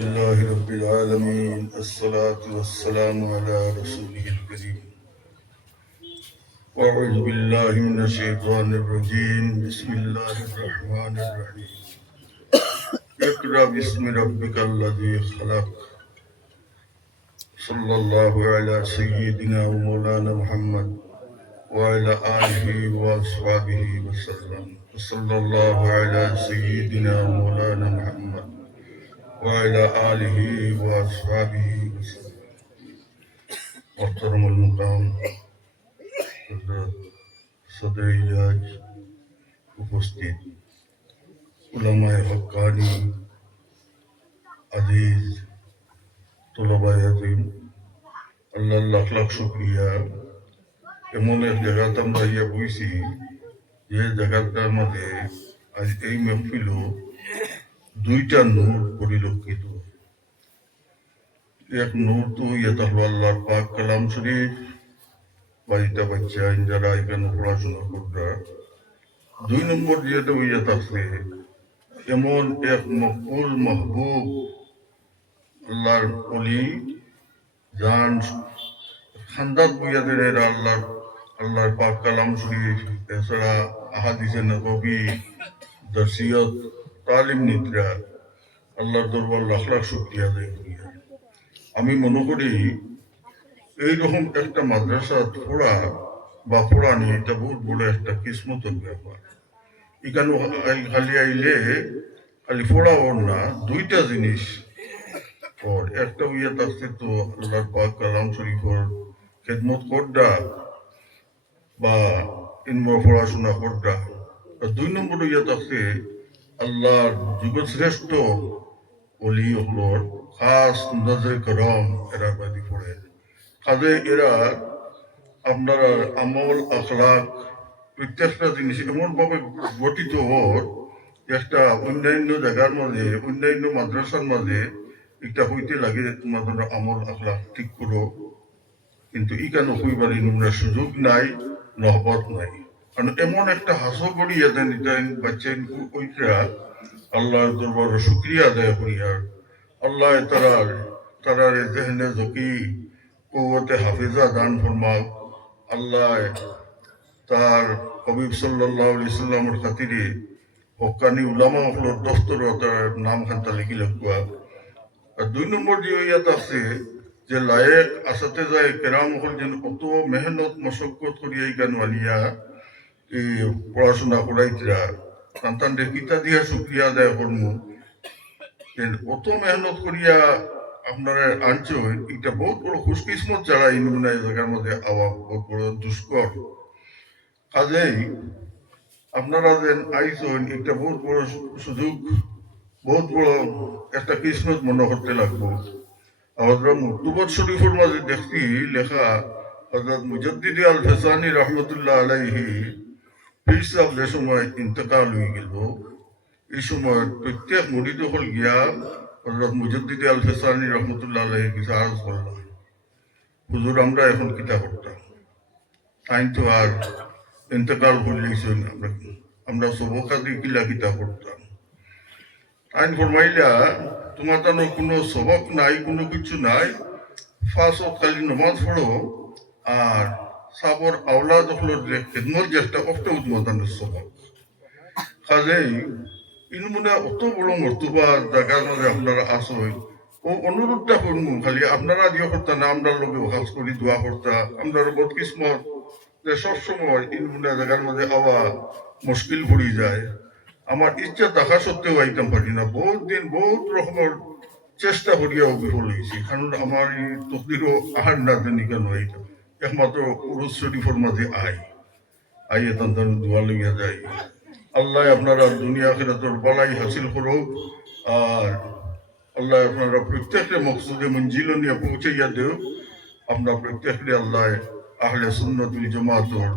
لله رب العالمين الصلاة والسلام على رسوله الكريم. أعوذ بالله من الشيطان الرجيم. بسم الله الرحمن الرحيم. اقرأ باسم ربك الذي خلق. صلى الله على سيدنا ومولانا محمد وعلى آله وأصحابه وسلم. وصلى الله على سيدنا ومولانا محمد. وعلى آله وأصحابه وسلم محترم المقام حضرت صدر ইজাজ উপস্থিত উলামায় হকানি আজিজ তোলাবাই আজিম আল্লাহ লাখ লাখ শুক্রিয়া এমন এক জায়গাতে আমরা ইয়া বইছি যে জায়গাটার মধ্যে আজ এই মেহফিল দুইটা নূর পরিলক্ষিত। এক নূর তো ইয়ে হলো আল্লাহর পাক কালাম শরীফ বাড়িতে বাচ্চা যারা এখানে পড়াশোনা কররা দুই নম্বর যেটা ইয়ে আছে এমন এক মকবুল মাহবুব, আল্লাহর অলি জান খান্দাত বইয়া দেন এরা আল্লাহর আল্লাহর পাক কালাম শরীফ, এছাড়া আহাদিসে নবী দর্শিয়ত তালিম নিদ্রা, আল্লাহর দরবার লাখ লাখ শুক্রিয়া আদায় করি আমি মনে করি, এইরকম একটা মাদ্রাসা পড়া বা পড়ানি এটা বহুত বড় একটা কিসমতের ব্যাপার। এখানে খালি আইলে খালি পড়া ওর না, দুইটা জিনিস ওর। একটা ইয়ে থাকছে তো আল্লাহর পাক কালাম শরীফর খেদমত করডা বা ইনমর পড়াশোনা করডা। দুই নম্বর ইয়ে থাকছে আল্লাহর যুগশ্রেষ্ঠ অলি হলোর খাস নজরে করম এরা বাদি পড়ে কাজে এরা আপনারা আমল আখলাক প্রত্যেকটা জিনিস এমনভাবে গঠিত হর একটা অন্যান্য জায়গার মাঝে, অন্যান্য মাদ্রাসার মাঝে একটা হইতে লাগে তোমাদের আমল আখলাক ঠিক করো। কিন্তু ইকানো হইবার ইনুমরা সুযোগ নাই নহবত নাই। কারণ এমন একটা হাসো করিয়া দেন ইতান বাচ্চান ওইটা আল্লাহর দরবার শুক্রিয়া আদায় করিয়া আল্লাহ তারার তারার জেহনে জকি কৌতে হাফিজা দান ফরমাও। আল্লাহ তার হবিব সাল্লাহ ইসলামের খাতিরে হকানি উলামা হলোর দফতর তার নাম খান্তা লিখি লিখবা আর দুই নম্বর যে ইয়াত আছে যে লায়েক আসাতে যায় কেরাম হল যেন অত মেহনত, মশক্কত করিয়া গান আনিয়া পড়াশোনা করাইতরা সন্তান কিতা দিয়া শুক্রিয়া আদায় করমু? অত মেহনত করিয়া আপনারা আনছে এটা বহুত বড় খুশকিসমত যারা এই নমুনা জায়গার মধ্যে আওয়া বহুত বড় দুষ্কর। কাজেই আপনারা যেন আইসন একটা বহুত বড় সুযোগ, বহুত বড় একটা কিসমত মনে করতে লাগবো। আমরা মুক্তবত শরীফের মাঝে দেখছি লেখা হজরত মুজদ্দিদ আল ফেসানি রহমতুল্লাহ আলাইহি সাহেব যে সময় ইন্তকাল হয়ে গেল, এই সময় প্রত্যেক মুরিদ হল গিয়া হজরত মুজদ্দিদ আল ফেসানি রহমতুল্লাহ আলাইহি কিছু আরজ করলাম হুজুর, আমরা এখন কিতা করতাম? আইন তো আর ইন্তকাল করলেইছেন আমরা আমরা সবকাদি কিলা কিতা করতাম? আইন ফরমাইলা, তোমার তো কোনো সবক নাই, কোনো কিছু নাই ফাঁস খালি নমাজ পড়ো, আর সাবর আওলা যখন খেদমত চেষ্টা অফটা উদ্বোধনের সবক কাজেই ইনমুনে অত বড় মর্তুবা জায়গার মধ্যে আপনারা আসই ও খালি আপনারা দিয়ে করতা না, আমরা লোকে কাজ যে সবসময় ইনমুনে জায়গার মধ্যে আওয়া মুশকিল পড়ি যায়। আমার ইচ্ছা দেখা সত্ত্বেও আইতাম পারি না, বহুত দিন বহুত রকমের চেষ্টা করিয়া বিফল হয়েছি কারণ আমার তকদিরও আহার না জানি কেন আইতাম একমাত্র উরুজ শরীফের মাঝে আই আইয়ে তান্তান দোয়া লইয়া যায় আল্লাহ আপনারা দুনিয়া খেরাতর বালাই হাসিল করুক আর আল্লাহ আপনারা প্রত্যেকটা মকসুদে মঞ্জিল নিয়ে পৌঁছাইয়া দেও আমরা প্রত্যেকটা আল্লাহ আহলে সুন্নতুল জমাতর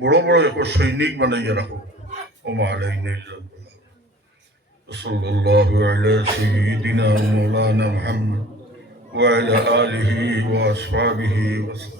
বড় বড় এক সৈনিক বানাইয়া রাখো ওমা আলাইনা ইল্লা صلى الله على سيدنا مولانا محمد وعلى آله وأصحابه وسلم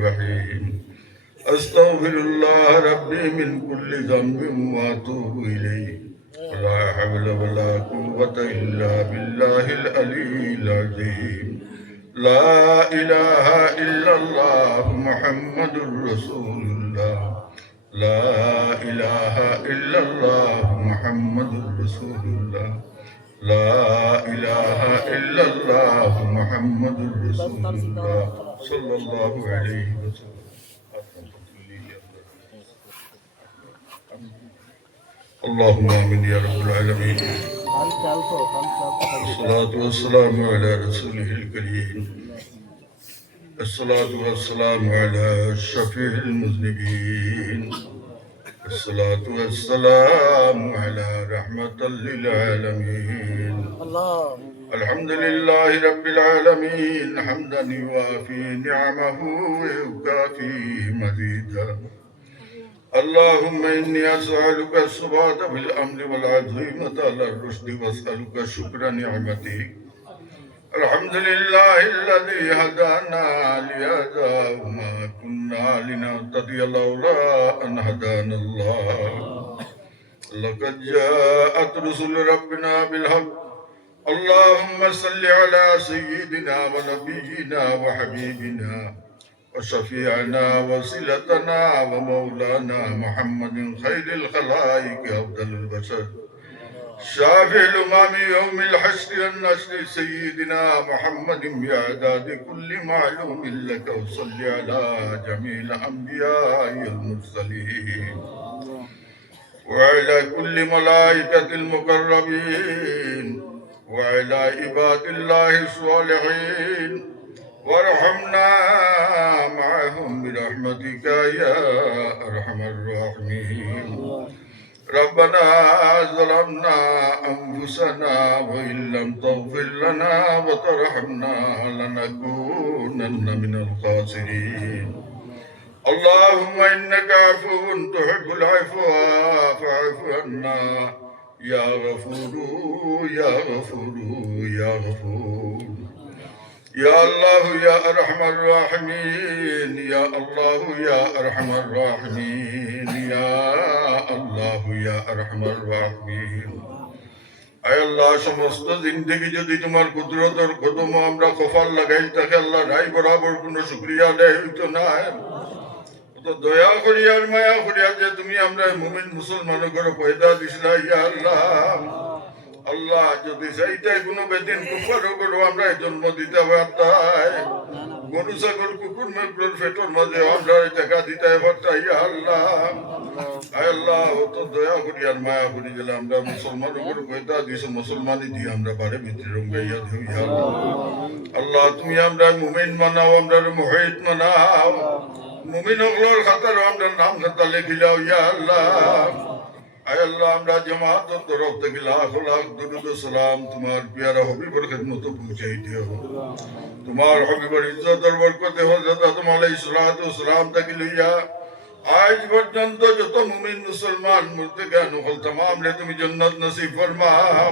رحيم أستغفر الله ربي من كل ذنب وأتوب إليه ولا حول ولا قوة إلا بالله العلي العظيم لا إله إلا الله محمد رسول الله لا إله إلا الله محمد رسول الله لا إله إلا الله محمد رسول الله صلى الله عليه وسلم. اللهم آمين يا رب العالمين. الصلاة والسلام على رسوله الكريم. الصلاة والسلام على شفيع المذنبين. الصلاة والسلام على رحمة للعالمين. اللهم الحمد لله رب العالمين حمدا يوافي نعمه ويكافي مزيدا. اللهم إني أسألك الثبات في الأمر والعزيمة على الرشد وأسألك شكر نعمتك الحمد لله الذي هدانا لهذا وما كنا لنهتدي لولا أن هدانا الله. لقد جاءت رسل ربنا بالحق اللهم صل على سيدنا ونبينا وحبيبنا وشفيعنا وصلتنا ومولانا محمد خير الخلائق أفضل البشر. شافع الأمام يوم الحشر والنشر سيدنا محمد بإعداد كل معلوم لك وصل على جميع الأنبياء المرسلين وعلى كل ملائكة المقربين وعلى عباد الله الصالحين وارحمنا معهم برحمتك يا أرحم الراحمين ربنا ظلمنا أنفسنا وإن لم تغفر لنا وترحمنا لنكونن من الخاسرين اللهم إنك عفو تحب العفو فاعف عنا يا غفور يا غفور يا غفور يا الله يا أرحم الراحمين يا الله يا أرحم الراحمين يا الله يا أرحم الراحمين আয় আল্লাহ সমস্ত জিন্দগি যদি তোমার কুদরতের কদম আমরা কফাল লাগাই তাকে আল্লাহ রাই বরাবর কোনো শুক্রিয়া দেয় হইতো না তো দয়া করিয়ার মায়া করিয়া যে তুমি আমরা মুমিন মুসলমান করে পয়দা দিছিলা, ইয়া আল্লাহ। আল্লাহ, যদি সেইটাই কোনো বেদিন কুফার করো, আমরা জন্ম দিতে পারতাই গরু, ছাগল, কুকুর, মেঘগুলোর ফেটোর মাঝে আমরা দেখা দিতে পারতাই ইয়া আল্লাহ। আল্লাহ তো দয়া করি আর মায়া করি গেলে আমরা মুসলমান উপর পয়দা দিছ মুসলমানই দিয়ে আমরা বারে ভিতরে রঙ্গাইয়া দিও ইয়া আল্লাহ। আল্লাহ, তুমি আমরা মুমিন মানাও, আমরা মুহিত মানাও। মুমিন হকলোর খাতার আমরা নাম খাতা লেখিলাও ইয়া আল্লাহ। আয় আল্লাহ, আমরা জামাত তরফ থেকে লাখ লাখ দুরুদ সালাম তোমার পিয়ারা হবিবর খেদমত পৌঁছাই দিও তোমার হবিবর ইজ্জত বরকতে হযরত আদম আলাইহিস সালাতু সালাম থেকে লইয়া আজ পর্যন্ত যত মুমিন মুসলমান মুর্তিগান হল তমাম রে তুমি জন্নত নসিব ফরমাও।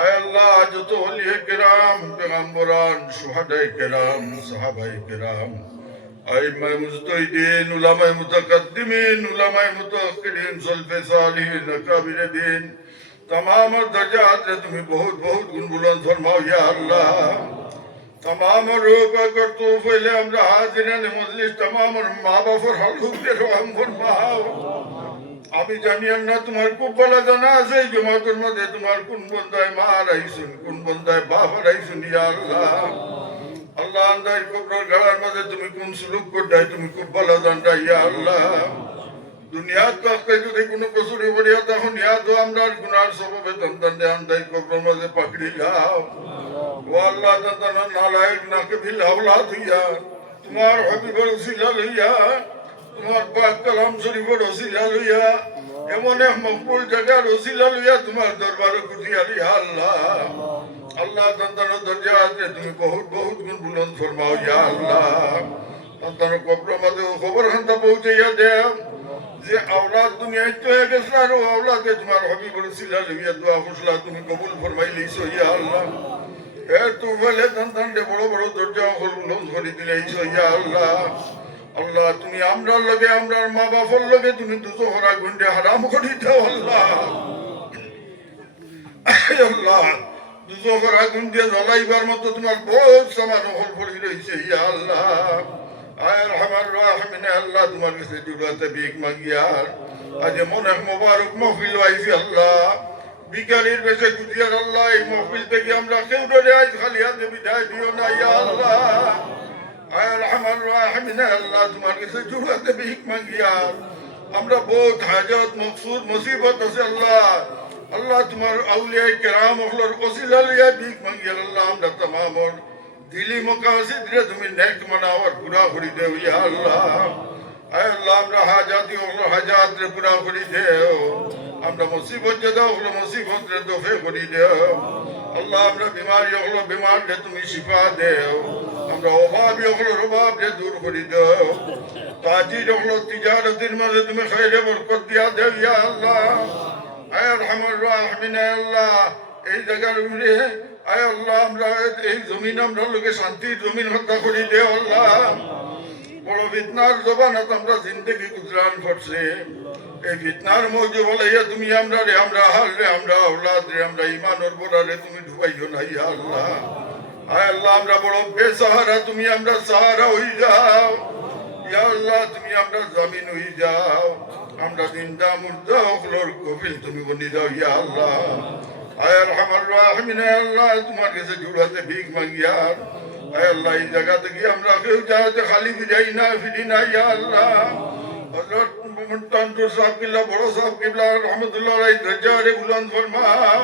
আয় আল্লাহ, যত হলি ওলি কেরাম, পেগম্বরান সুহাদাই কেরাম সাহাবাই কেরাম। أئمة مجتهدين علماء متقدمين علماء متأخرين سلف صالحين أكابر دين تمام درجات تمہیں بہت بہت گن بلند فرماؤ یا اللہ تمام روح کا کر تو پہلے ہم حاضرین مجلس تمام ماں باپ اور ہر حکم کے رحم فرماؤ আমি জানি না তোমার খুব বলা জানা আছে জমাতের মধ্যে তোমার কোন বন্ধায় মা হারাইছুন কোন বন্ধায় বাপ হারাইছুন ইয়া আল্লাহ আল্লাহ আন্দাই কবর গাড়ার মধ্যে তুমি কোন সুলুক করতে তুমি খুব ভালো জানটা ইয়া আল্লাহ। দুনিয়ার তখতে যদি কোনো কসুরি পড়িয়া তখন তো আমরা গুনার সববে তন্দন আন্দাই কবর মধ্যে পাকড়ি যাও ও আল্লাহ তন্দন নালায়ক নাকে দিল হাওলা থইয়া তোমার হবিবর উসিলা লইয়া, তোমার পাক কালাম শরীফের ওসিলা লইয়া, এমন এক মকবুল জায়গার ওসিলা লইয়া তোমার দরবারে কুটিয়া আল্লাহ। আল্লাহ তন্তন দরজা আছে তুমি বহুত বহুত গুণ বুলন্দ ফরমাও, ইয়া আল্লাহ। তন্তন কবর মাঝে খবর খান্তা পৌঁছাইয়া দেও যে আওলাদ দুনিয়ায় তো হয়ে গেছিল আর আওলাদে তোমার হবি করেছিল লইয়া দোয়া ফুসলা তুমি কবুল ফরমাই লইছো, ইয়া আল্লাহ। এর তো বলে তন্তন বড় বড় দরজা হল বুলন্দ করে দিলে ইয়া আল্লাহ। আল্লাহ, তুমি আমরার লগে, আমরার মা বাবার লগে, তুমি দুটো হরা গুন্ডে হারাম করি দাও আল্লাহ। আল্লাহ। দুজকের আগুন দিয়ে জ্বলাইবার মতো তোমার বহুত সামান হল পড়ি রয়েছে ইয়া আল্লাহ। আয়ার হামার রাহমিনে আল্লাহ তোমার কাছে জুড়াতে বিক মাগিয়ার আজ মনে মোবারক মহফিল আইছি আল্লাহ। বিকালের বেশে গুজিয়ার আল্লাহ, এই মহফিল থেকে আমরা কেউ ডরে আজ খালি হাতে বিদায় দিও না ইয়া আল্লাহ। আয়ার হামার রাহমিনে আল্লাহ তোমার কাছে জুড়াতে বিক মাগিয়ার আমরা বহুত হাজত, মকসুদ, মুসিবত আছে আল্লাহ। আল্লাহ তোমার আউলিয়া কেরাম হলর ওসিলা লিয়া ভিক মাঙ্গিয়াল আল্লাহ আমরা তমামর দিলি মকাসিদ রে তুমি নেক মানাওয়ার পুরা করি দেও ইয়া আল্লাহ আয় আল্লাহ আমরা হাজাতি হলো হাজাত রে পুরা করি দেও আমরা মুসিবত যে দাও হলো মুসিবত রে দফে করি দেও আল্লাহ আমরা বিমারি হলো বিমার রে তুমি শিফা দেও আমরা অভাবী হলো অভাব রে দূর করি দেও তাজির হলো তিজারতের মাঝে তুমি খাইরে বরকত দিয়া দেও ইয়া আল্লাহ আয় রহমান রাহমিন আল্লাহ। এই জায়গার উপরে, আয় আল্লাহ, আমরা এই জমিন, আমরা লোকে শান্তির জমিন হত্যা করি দে আল্লাহ। বড় ফিতনার জবানত আমরা জিন্দগি গুজরান করছে। এই ফিতনার মধ্যে বলে তুমি আমরা রে, আমরা হাল রে, আমরা আওলাদ রে, আমরা ইমানর বোরা রে তুমি ঢুকাইও না ইয়া আল্লাহ। আয় আল্লাহ, আমরা বড় বেসাহারা তুমি আমরা সাহারা হই যাও। ইয়া আল্লাহ, তুমি আমরা জামিন হই যাও। আমরা জিন্দা মুর্দা হকলোর কফিল, তুমি বনি দাও ইয়া আল্লাহ। আয় রহমান রাহমিন আল্লাহ, তোমার কাছে জুড়াতে ভিক মাঙ্গিয়ার আয় আল্লাহ, এই জায়গা থেকে আমরা কেউ যাতে খালি ফিরাই না ফিরি না, ইয়া আল্লাহ। হযরত মুহতান্টু সাহেব কিল্লা, বড় সাহেব কিল্লা, রহমতুল্লাহ আলাইহি দরজারে বুলন্দ ফরমাও।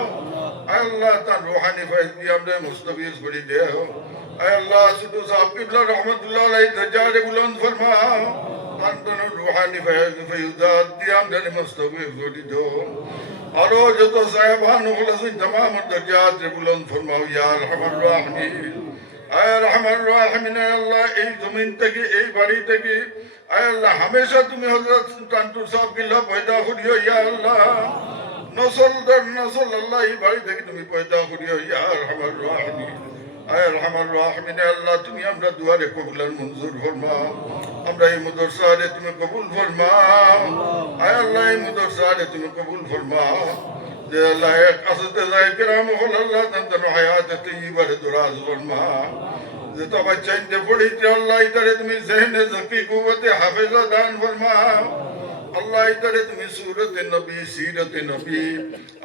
আল্লাহ, তার রুহানি ফয়েজ দিয়ে আমরা মুস্তাফিজ করে দেও আয় আল্লাহ শুধু সাহেব কিল্লা, রহমতুল্লাহ আলাইহি দরজারে বুলন্দ ফরমাও। বন্ধন রুহানি ফয়ুদাতিয়াম দেন মুস্তাবি গড়িদ আরও যত সাহেবান মুখলসিন তমাম দরজাত বুলন্দ ফরমাও, ইয়া আরহামার রাহিমিন আয় আরহামার রাহিমিন আল্লাহ, এই জমিন থেকে, এই বাড়ি থেকে, আয় আল্লাহ, হামেশা তুমি হযরত তান্টু সাহেব গিল্লা পয়দা করিও, ইয়া আল্লাহ। নসল দর নসল, আল্লাহ, এই বাড়ি থেকে তুমি পয়দা করিও, ইয়া আরহামার রাহিমিন আয় রহমান রাহমিন আল্লাহ তুমি আমরা দুয়ারে কবুলার মঞ্জুর ফরমাও আমরা এই মুদরসারে তুমি কবুল ফরমাও আয় আল্লাহ এই মুদরসারে তুমি কবুল ফরমাও যে আল্লাহ এক আসতে যায় কিরাম হল আল্লাহ তন্তন হায়াত তৈবার দুরাজ ফরমা যে তো বাচ্চাইতে পড়িতে আল্লাহ ইতারে তুমি জেহনে জকি কুবতে হাফেজা দান ফরমাও আল্লাহ ইতারে তুমি সুরতে নবী সিরতে নবী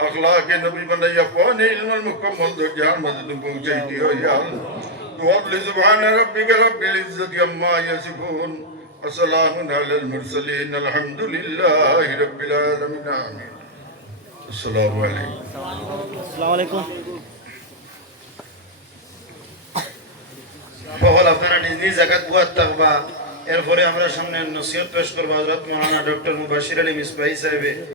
আখলাকে নবী বানাইয়া পানে ইলমাল মুকম্মল দরজার মধ্যে তুমি পৌঁছাই দিও ইয়া وقل سبحان ربك رب العزة عما يصفون وسلام على المرسلين الحمد لله رب العالمين آمين السلام عليكم আসসালামু আলাইকুম ফহল আপনারা নিজ নিজ জায়গাত বুয়াত থাকবা এরপরে আমরা সামনে নসিহত পেশ করব হজরত মৌলানা ডক্টর মুবাসির আলী মিসবাহি সাহেবে